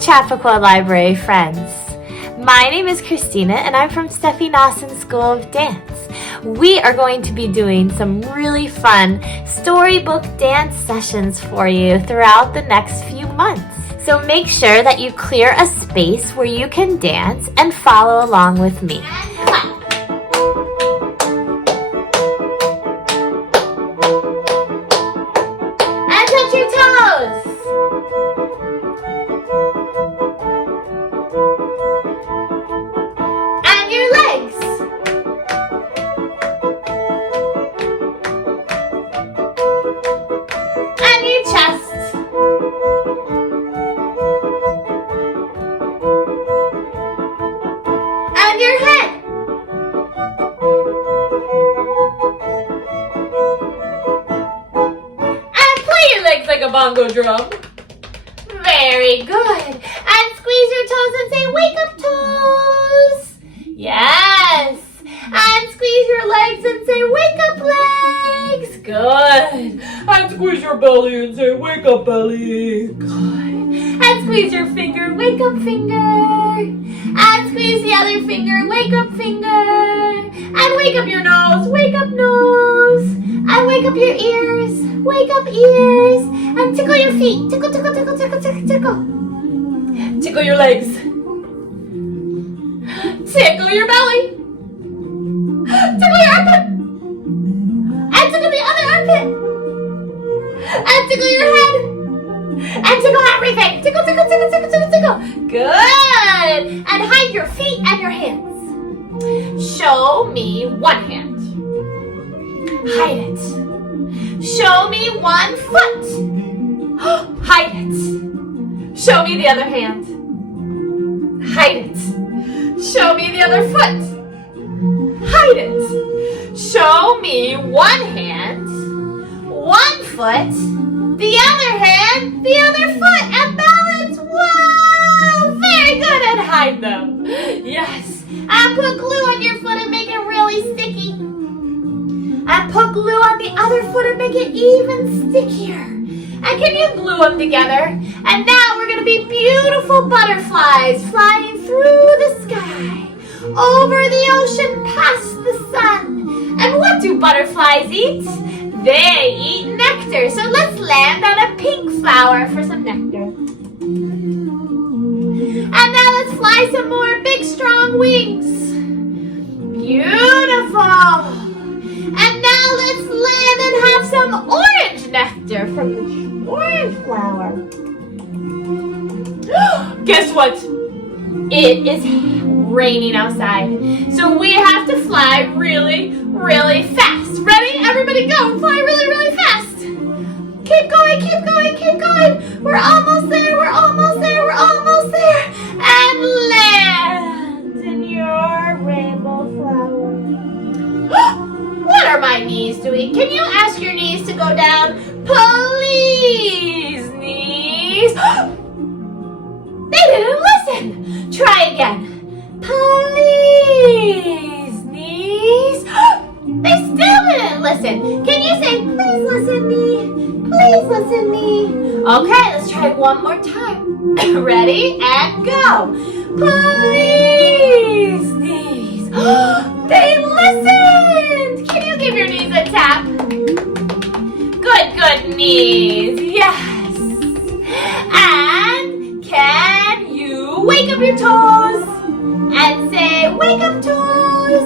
Chappaqua Library friends. My name is Kristina and I'm from Steffi Nossen School of Dance. We are going to be doing some really fun storybook dance sessions for you throughout the next few months. So make sure that you clear a space where you can dance and follow along with me. And touch your toes. And your legs. And your chest. And your head. And play your legs like a bongo drum. Very good. And squeeze your toes and say, wake up toes. Yes. And squeeze your legs and say, wake up legs. Good. And squeeze your belly and say, wake up belly. Good. And squeeze your finger, wake up finger. And squeeze the other finger, wake up finger. And wake up your nose, wake up nose. And wake up your ears, wake up ears. And tickle your feet, tickle, tickle, tickle, tickle, tickle, tickle. Tickle your legs. Tickle your belly. Tickle your armpit. And tickle the other armpit. And tickle your head. And tickle everything. Tickle, tickle, tickle, tickle, tickle, tickle. Good. And hide your feet and your hands. Show me one hand. Hide it. Show me one foot. Hide it. Show me the other hand. Hide it. Show me the other foot. Hide it. Show me one hand, one foot, the other hand, the other foot, and balance. Wow! Very good, and hide them. Yes. And put glue on your foot and make it really sticky. And put glue on the other foot and make it even stickier. And can you glue them together? And now we're going to be beautiful butterflies flying through the sky, over the ocean, past the sun. And what do butterflies eat? They eat nectar. So let's land on a pink flower for some nectar. And now let's fly some more big, strong wings. Beautiful. And now let's land and have some orange nectar from the orange flower. Guess what? It is raining outside. So we have to fly really, really fast. Ready? Everybody go. Fly really, really fast. Keep going, keep going, keep going. We're almost there, we're almost there, we're almost there. And land in your rainbow flower. What are my knees doing? Can you ask your knees to go down? Please, knees. They didn't listen. Try again. Please, knees. They still didn't listen. Can you say, please listen, knee? Please listen, knee. Okay, let's try one more time. Ready? And go. Please, knees. They listened. Can you give your knees a tap? Good, good, knees. Yes. And can you wake up your toes? And say, wake up toes.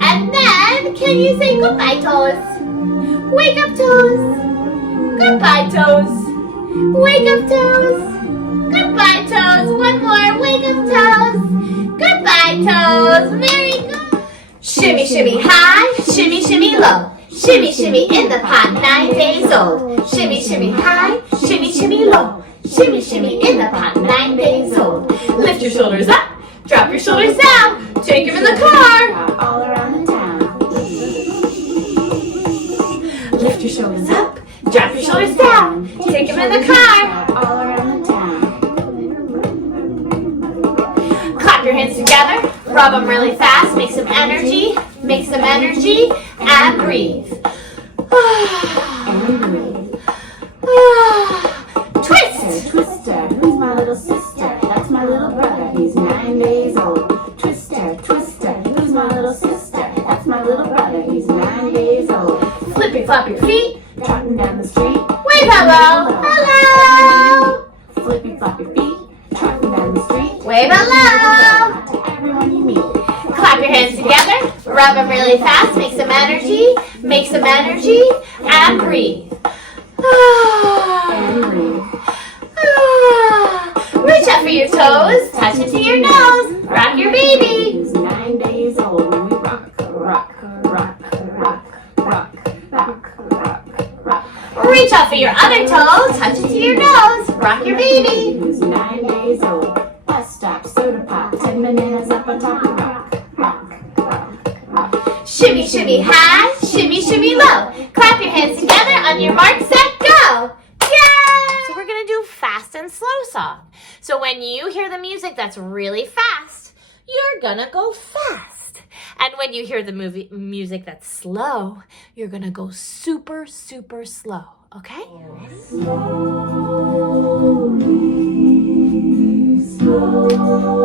And then, can you say goodbye toes? Wake up toes. Goodbye toes. Wake up toes. Goodbye toes. One more, wake up toes. Goodbye toes. Very good. Shimmy, shimmy high, shimmy, shimmy low. Shimmy, shimmy in the pot, 9 days old. Shimmy, shimmy high, shimmy, shimmy low. Shimmy, shimmy in the pot, 9 days old. Lift your shoulders up. Drop your shoulders down. Take them in the car. All around the town. Lift your shoulders up. Drop your shoulders down. Take them in the car. All around the town. Clap your hands together. Rub them really fast. Make some energy. Make some energy. And breathe. And breathe. Twist. Twister. Who's my little sister? He's 9 days old. Flippy flop your feet. Trotting down the street. Wave hello. Hello. Flippy flop your feet. Trotting down the street. Wave hello. To everyone you meet. Clap your hands together. Rub them really fast. Make some energy. Make some energy. And breathe. And breathe. Reach up for your toes. Touch it to your nose. Rock your baby. He's 9 days old when we rock, rock, rock, rock, rock, rock, rock, rock. Reach up for your other toes. Touch it to your nose. Rock your baby. He's 9 days old. Bus stop, soda pop, 10 bananas up on top. Rock, rock, rock, rock. Shimmy, shimmy high. Shimmy, shimmy low. Clap your hands together on your mark, set, go. Yay! So we're going to do fast and slow song. So when you hear the music that's really fast, you're going to go fast. And when you hear the music that's slow, you're going to go super, super slow. Okay? Slowly, slowly,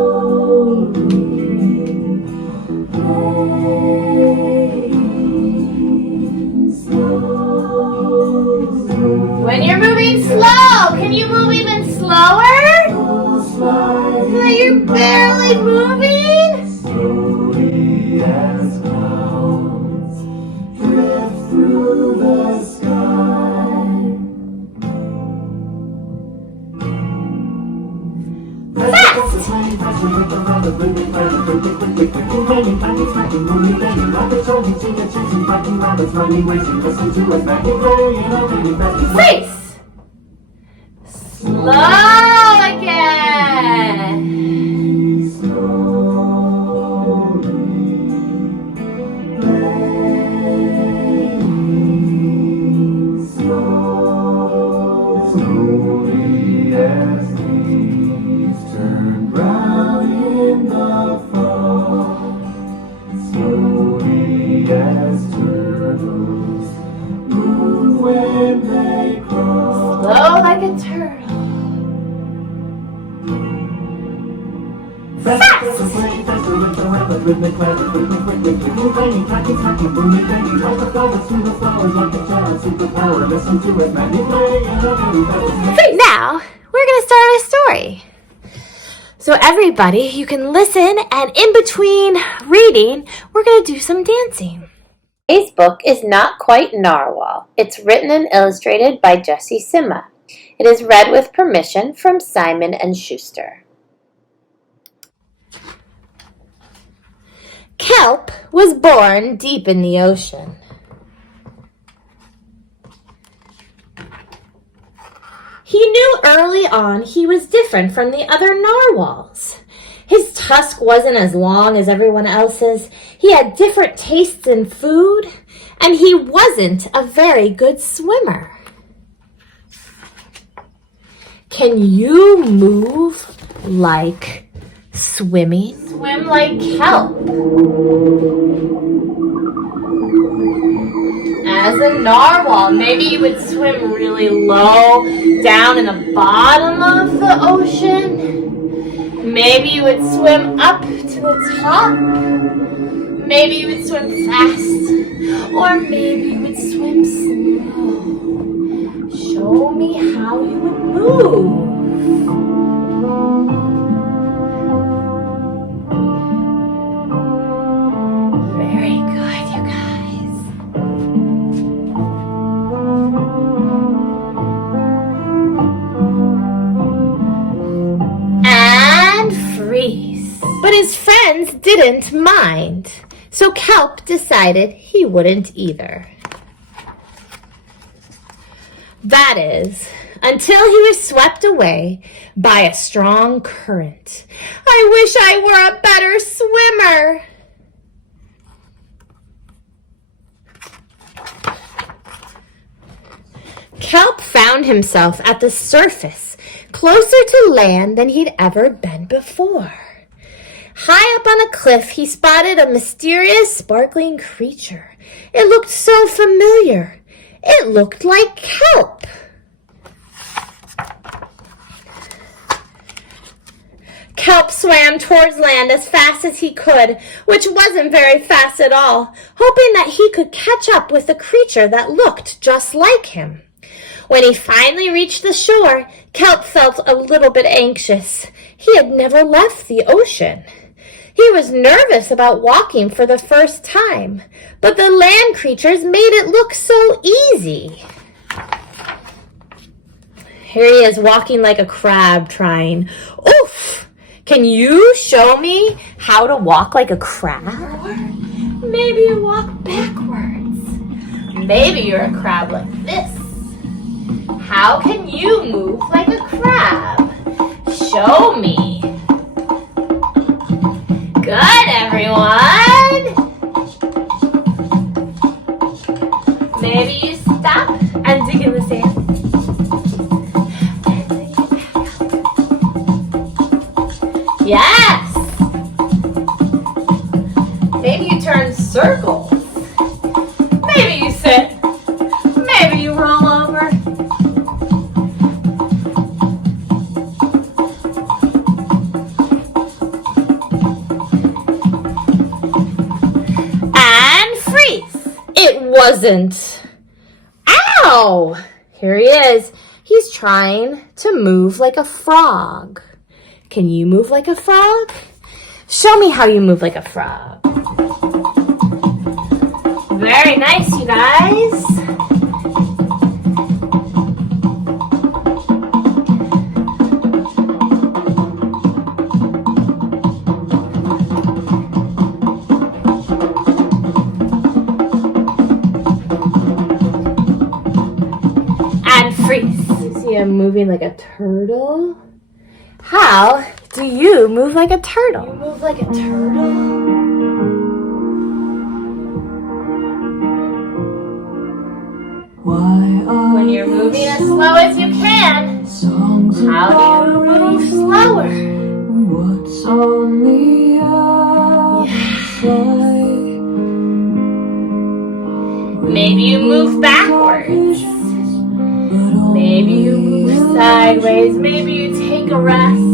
When you're moving slow, can you move even slower? So you're barely moving? slowly as clouds drift through the sky. Face. Slow again. Slowly as leaves turn brown in the fall. Slowly as turtles move when they crawl. Slow like a turtle. Right now, we're going to start a story. So everybody, you can listen, and in between reading, we're going to do some dancing. Today's book is Not Quite Narwhal. It's written and illustrated by Jessie Sima. It is read with permission from Simon & Schuster. Kelp was born deep in the ocean. He knew early on he was different from the other narwhals. His tusk wasn't as long as everyone else's, he had different tastes in food, and he wasn't a very good swimmer. Can you move like swimming? Swim like kelp. As a narwhal, maybe you would swim really low down in the bottom of the ocean. Maybe you would swim up to the top. Maybe you would swim fast. Or maybe you would swim slow. Show me how you would move. Very good, you guys. And freeze. But his friends didn't mind, so Kelp decided he wouldn't either. That is, until he was swept away by a strong current. I wish I were a better swimmer. Kelp found himself at the surface, closer to land than he'd ever been before. High up on a cliff, he spotted a mysterious, sparkling creature. It looked so familiar. It looked like kelp. Kelp swam towards land as fast as he could, which wasn't very fast at all, hoping that he could catch up with the creature that looked just like him. When he finally reached the shore, Kelp felt a little bit anxious. He had never left the ocean. He was nervous about walking for the first time, but the land creatures made it look so easy. Here he is walking like a crab, trying. Oof! Can you show me how to walk like a crab? Maybe you walk backwards. Maybe you're a crab like this. How can you move like a crab? Show me. Good, everyone. Maybe you stop and dig in the sand. Yes! Maybe you turn circles. Maybe you sit. Maybe you roll over. And freeze. It wasn't. Ow! Here he is. He's trying to move like a frog. Can you move like a frog? Show me how you move like a frog. Very nice, you guys. And freeze. You see him moving like a turtle? How do you move like a turtle? You move like a turtle? When you're moving as slow as you can, how do you move slower? What's on the outside? Maybe you move backwards. Maybe you move sideways. Maybe you take a rest.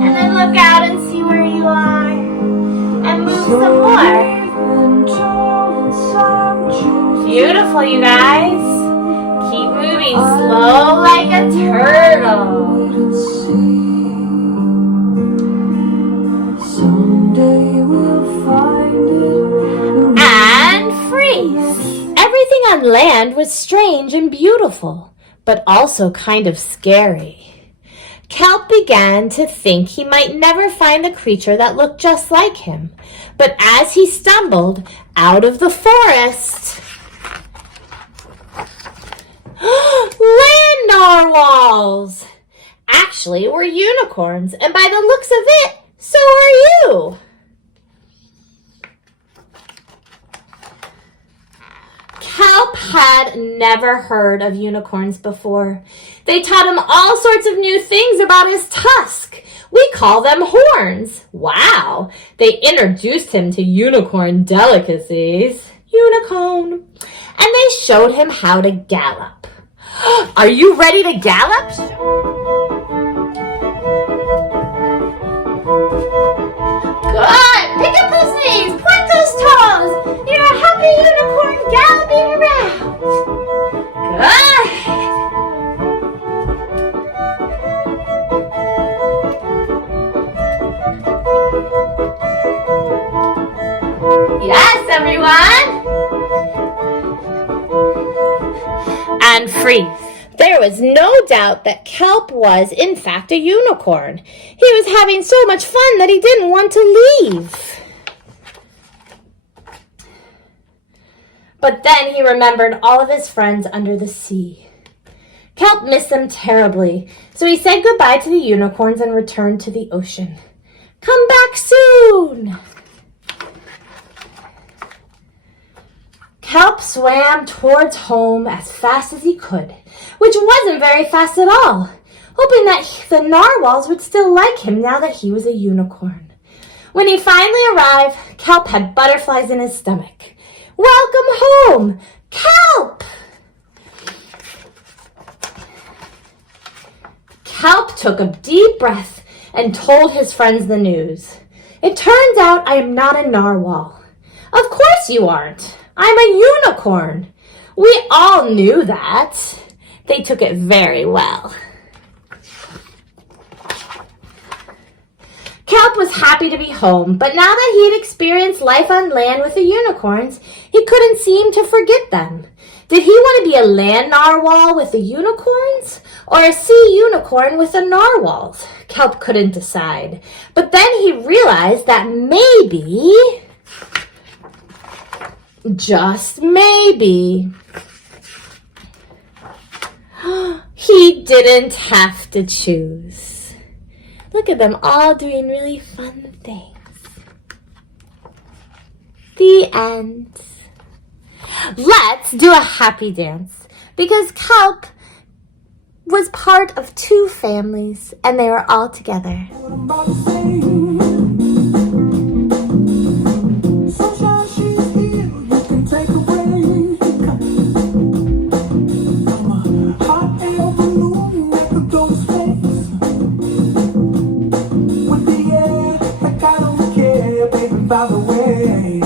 And then look out and see where you are. And move some more. Beautiful, you guys. Keep moving slow like a turtle. Someday we'll find it. And freeze. Everything on land was strange and beautiful, but also kind of scary. Kelp began to think he might never find the creature that looked just like him. But as he stumbled out of the forest, land narwhals! Actually, we're unicorns, and by the looks of it, so are you. Kelp had never heard of unicorns before. They taught him all sorts of new things about his tusk. We call them horns. Wow. They introduced him to unicorn delicacies. Unicorn. And they showed him how to gallop. Are you ready to gallop? Good. Pick up those knees. Point those toes. You're a happy unicorn galloping around. Good. Yes, everyone. And freeze. There was no doubt that Kelp was, in fact, a unicorn. He was having so much fun that he didn't want to leave. But then he remembered all of his friends under the sea. Kelp missed them terribly, so he said goodbye to the unicorns and returned to the ocean. Come back soon! Kelp swam towards home as fast as he could, which wasn't very fast at all, hoping that the narwhals would still like him now that he was a unicorn. When he finally arrived, Kelp had butterflies in his stomach. Welcome home, Kelp! Kelp took a deep breath and told his friends the news. It turns out I am not a narwhal. Of course you aren't. I'm a unicorn. We all knew that. They took it very well. Kelp was happy to be home, but now that he had experienced life on land with the unicorns, he couldn't seem to forget them. Did he want to be a land narwhal with the unicorns or a sea unicorn with the narwhals? Kelp couldn't decide. But then he realized that maybe, just maybe, he didn't have to choose. Look at them all doing really fun things. The end. Let's do a happy dance because Kelp was part of two families and they were all together. By the way,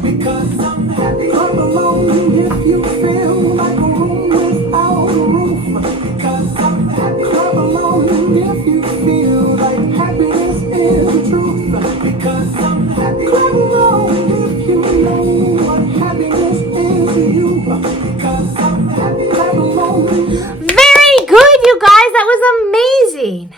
because I'm happy. Clap along if you feel like a room without a roof. Because I'm happy. Clap along if you feel like happiness is the truth. Because I'm happy. Clap along if you know what happiness is to you. Because I'm happy. Clap along. Very good, you guys. That was amazing.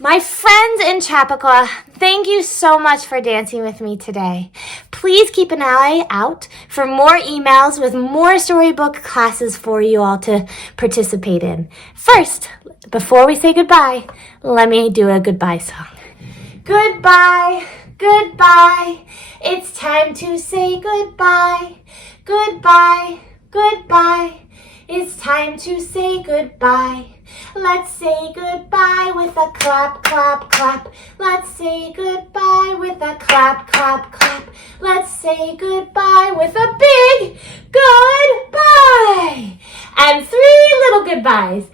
My friends in Chappaqua, thank you so much for dancing with me today. Please keep an eye out for more emails with more storybook classes for you all to participate in. First, before we say goodbye, let me do a goodbye song. Goodbye, goodbye, it's time to say goodbye. Goodbye, goodbye, it's time to say goodbye. Let's say goodbye with a clap, clap, clap. Let's say goodbye with a clap, clap, clap. Let's say goodbye with a big goodbye. And 3 little goodbyes.